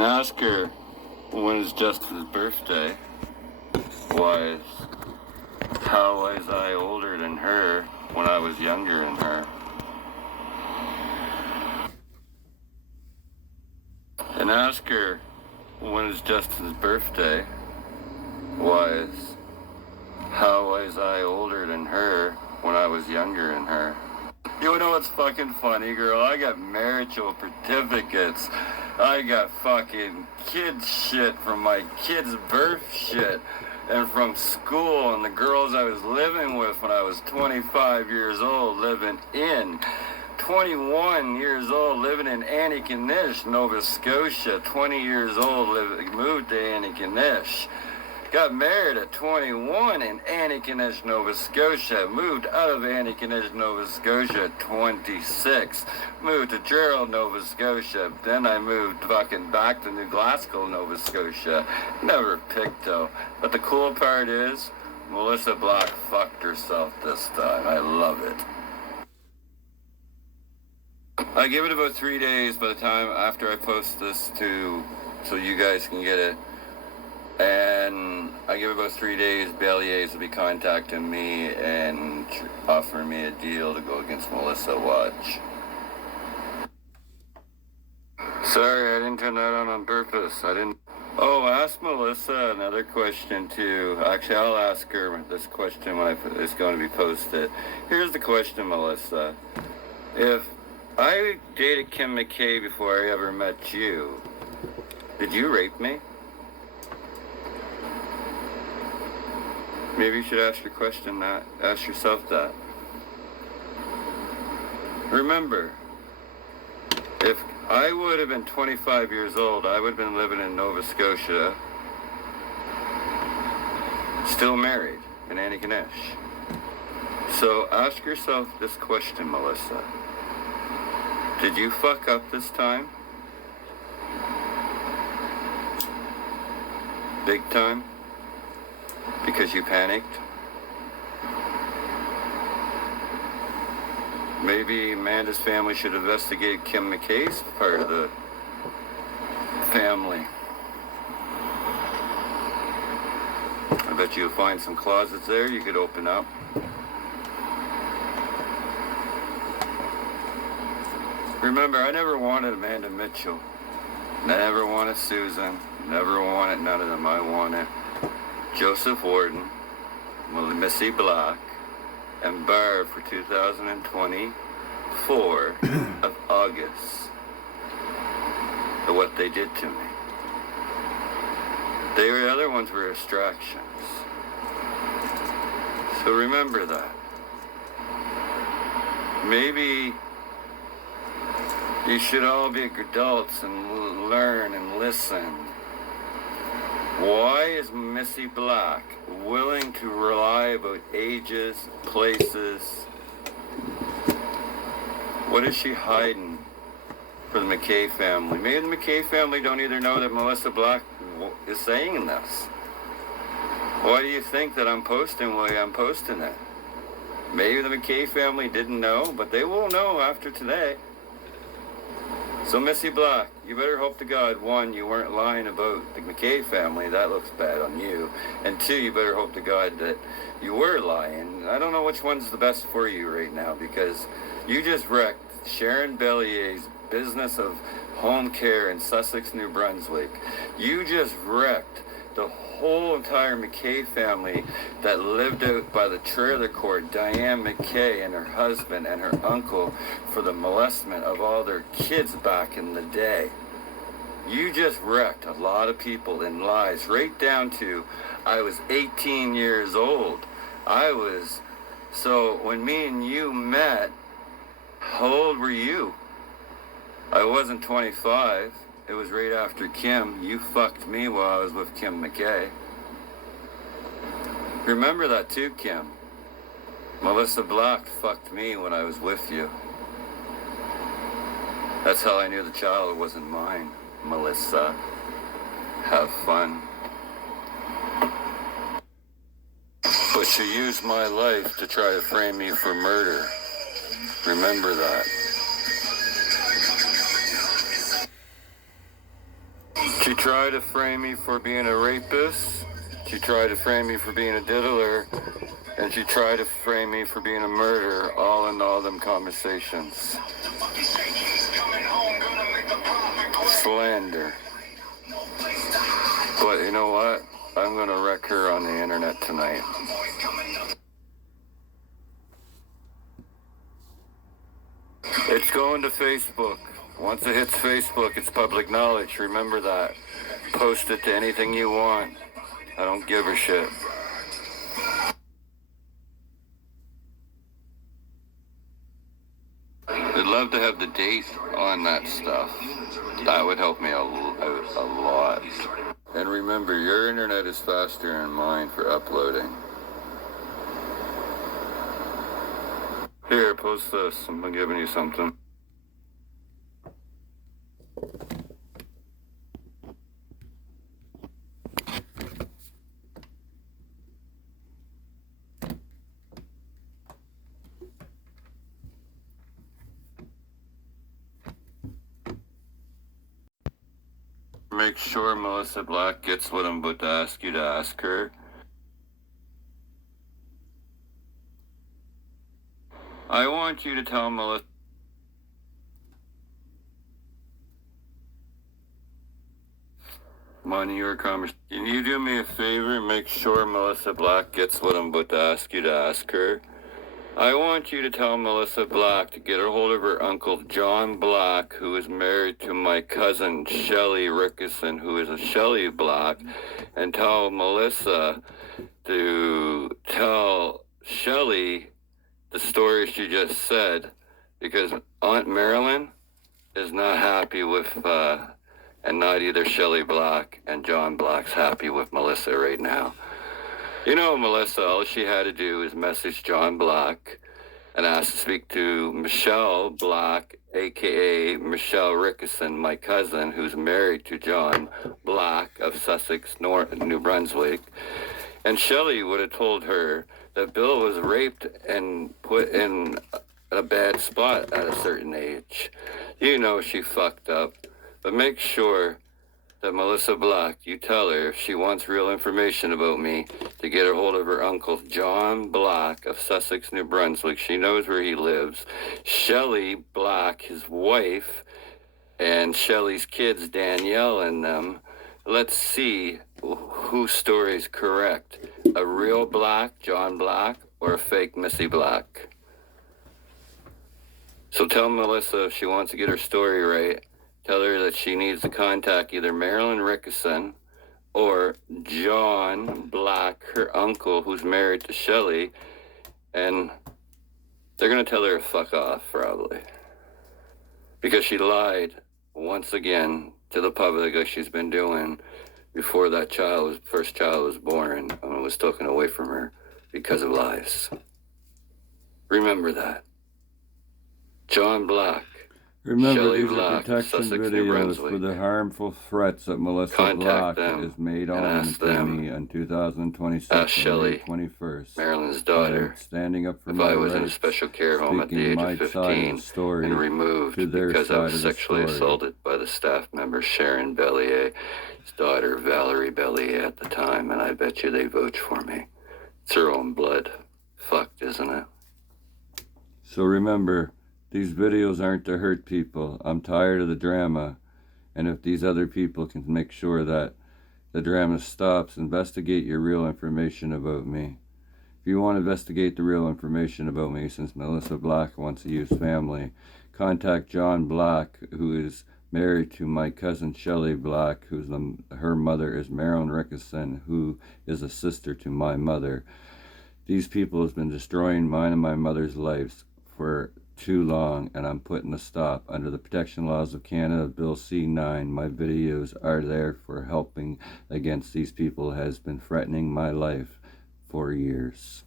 and ask her when is Justin's birthday. How was I older than her when I was younger than her? And ask her when is Justin's birthday. How was I older than her when I was younger than her? You know what's fucking funny, girl? I got marital certificates. I got fucking kid shit from my kid's birth shit and from school and the girls I was living with when I was 25 years old, living in 21 years old, living in Antigonish, Nova Scotia. 20 years old, moved to Antigonish. Got married at 21 in Antigonish, Nova Scotia. Moved out of Antigonish, Nova Scotia at 26. Moved to Gerald, Nova Scotia. Then I moved fucking back to New Glasgow, Nova Scotia. Never Pictou. But the cool part is, Melissa Black fucked herself this time. I love it. I give it about 3 days by the time after I post this so you guys can get it. And I give it about 3 days, Bellier's will be contacting me and offering me a deal to go against Melissa Watch. Sorry, I didn't turn that on purpose. Oh, ask Melissa another question too. Actually, I'll ask her this question when it's going to be posted. Here's the question, Melissa. If I dated Kim McKay before I ever met you, did you rape me? Maybe you should ask yourself that. Remember, if I would have been 25 years old, I would have been living in Nova Scotia, still married in Antigonish. So ask yourself this question, Melissa. Did you fuck up this time? Big time? Because you panicked? Maybe Amanda's family should investigate Kim McKay's part of the family. I bet you'll find some closets there you could open up. Remember, I never wanted Amanda Mitchell. Never wanted Susan. Never wanted none of them. I wanted Joseph Warden, Missy Black, and Barb for 2024 of August of what they did to me. The other ones were distractions. So remember that. Maybe you should all be adults and learn and listen. Why is Missy Black willing to rely about ages, places? What is she hiding for the McKay family? Maybe the McKay family don't either know that Melissa Black is saying this. Why do you think that I'm posting the way I'm posting it? Maybe the McKay family didn't know, but they will know after today. So Missy Black, you better hope to God, one, you weren't lying about the McKay family. That looks bad on you. And two, you better hope to God that you were lying. I don't know which one's the best for you right now, because you just wrecked Sharon Bellier's business of home care in Sussex, New Brunswick. You just wrecked the whole entire McKay family that lived out by the trailer court, Diane McKay and her husband and her uncle, for the molestment of all their kids back in the day. You just wrecked a lot of people in lies, right down to I was 18 years old. So when me and you met, how old were you? I wasn't 25. It was right after Kim. You fucked me while I was with Kim McKay. Remember that too, Kim. Melissa Black fucked me when I was with you. That's how I knew the child wasn't mine. Melissa, have fun. But she used my life to try to frame me for murder. Remember that. She tried to frame me for being a rapist. She tried to frame me for being a diddler. And she tried to frame me for being a murderer, all in all them conversations. Slander. But you know what? I'm gonna wreck her on the internet tonight. It's going to Facebook. Once it hits Facebook, it's public knowledge. Remember that. Post it to anything you want. I don't give a shit. I'd love to have the date on that stuff. That would help me out a lot. And remember, your internet is faster than mine for uploading. Here, post this. I'm giving you something. Make sure Melissa Black gets what I'm about to ask you to ask her. I want you to tell Melissa money or conversation. Can you do me a favor and make sure Melissa Black gets what I'm about to ask you to ask her? I want you to tell Melissa Black to get a hold of her uncle John Black, who is married to my cousin Shelley Rickerson, who is a Shelley Black, and tell Melissa to tell Shelley the story she just said, because Aunt Marilyn is not happy with, and not either Shelley Black and John Black's happy with Melissa right now. You know, Melissa, all she had to do is message John Black and ask to speak to Michelle Black, a.k.a. Michelle Rickerson, my cousin, who's married to John Black of Sussex, New Brunswick. And Shelley would have told her that Bill was raped and put in a bad spot at a certain age. You know she fucked up. But make sure that Melissa Black, you tell her if she wants real information about me, to get a hold of her uncle John Black of Sussex, New Brunswick. She knows where he lives. Shelley Black, his wife, and Shelley's kids, Danielle and them. Let's see whose story is correct. A real Black, John Black, or a fake Missy Black? So tell Melissa if she wants to get her story right, tell her that she needs to contact either Marilyn Rickerson or John Black, her uncle, who's married to Shelley, and they're going to tell her to fuck off, probably. Because she lied once again to the public, like she's been doing before that first child was born, and was taken away from her because of lies. Remember that. John Black. Remember, Shelley these Black, are protection Sussex, New videos Brunswick. for the harmful threats that Melissa Contact Black them has made and on ask to them. me on 2026, Ask Shelley, 21st. Marilyn's daughter, I am standing up for if my I was in a rights, special care home at the speaking age my of side of 15 the story and removed to their because I side was of the sexually story. assaulted by the staff member Sharon Bellier, his daughter Valerie Bellier at the time, and I bet you they vote for me. It's their own blood. Fucked, isn't it? So remember, these videos aren't to hurt people. I'm tired of the drama. And if these other people can make sure that the drama stops, investigate your real information about me. If you want to investigate the real information about me, since Melissa Black wants to use family, contact John Black, who is married to my cousin Shelley Black, her mother is Marilyn Rickerson, who is a sister to my mother. These people have been destroying mine and my mother's lives for too long, and I'm putting a stop. Under the protection laws of Canada, Bill C-9, my videos are there for helping against these people who has been threatening my life for years.